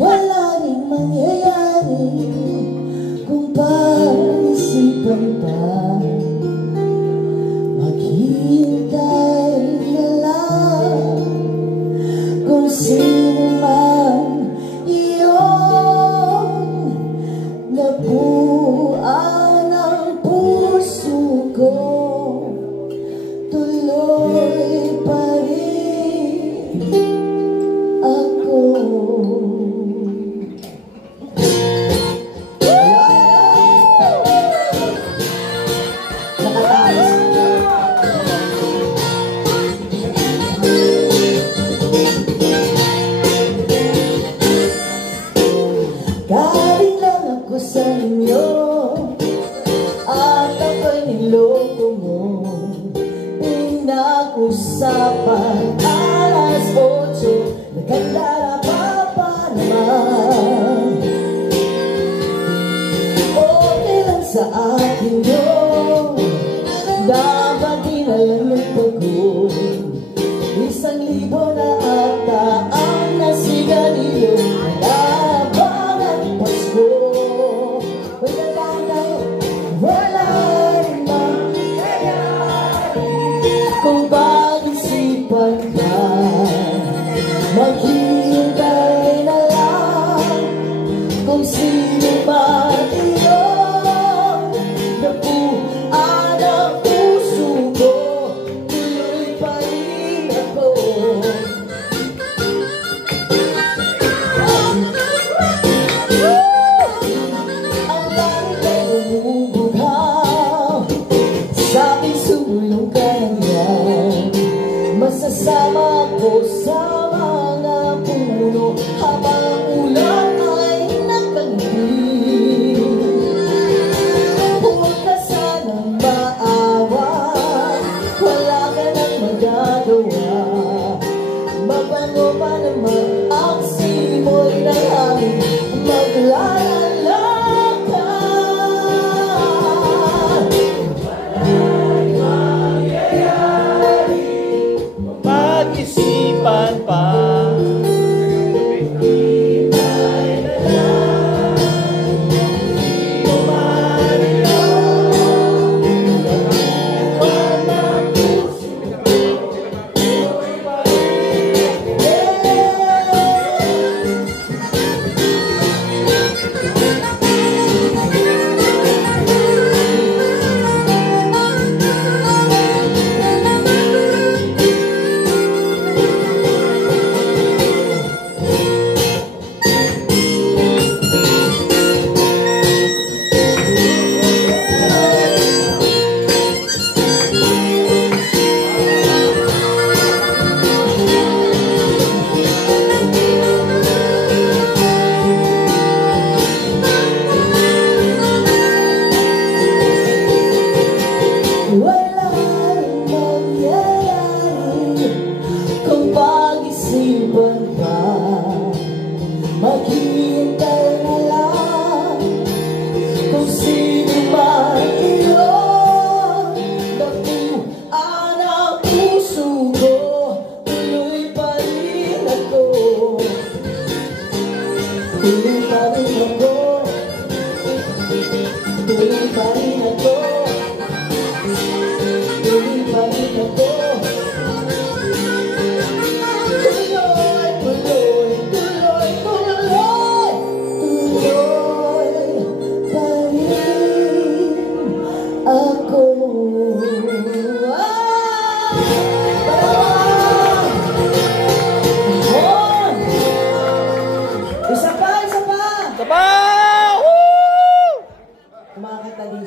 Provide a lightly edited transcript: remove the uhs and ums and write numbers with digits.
Wala rin mangyayari kung pag-isipan pa. Maghihintay na lang kung sino man iyon. Nabuuan ang puso ko, tuloy pa rin ako. Galing lang ako sa inyo at ako'y niloko mo. Pinag-usapan alas 8, nagkandara pa naman. Okay lang sa akin yun, dapat di na lang nagbago. 1,000 na ata ang nasiganilo. Kung pag-isipan ka, maghihintay na lang kung sino ba iyon. Nabuuan ang puso ko, tuloy pa rin ako. Ang langit ay umubughaw sa aking sulong kanya. Masasama ko sa mga puno habang ulan ay nakangiti. Huwag ka sanang maawa, wala ka nang magagawa. Mabango pa naman ang simoy ng hangin, maglalakad. Pag-isipan pa.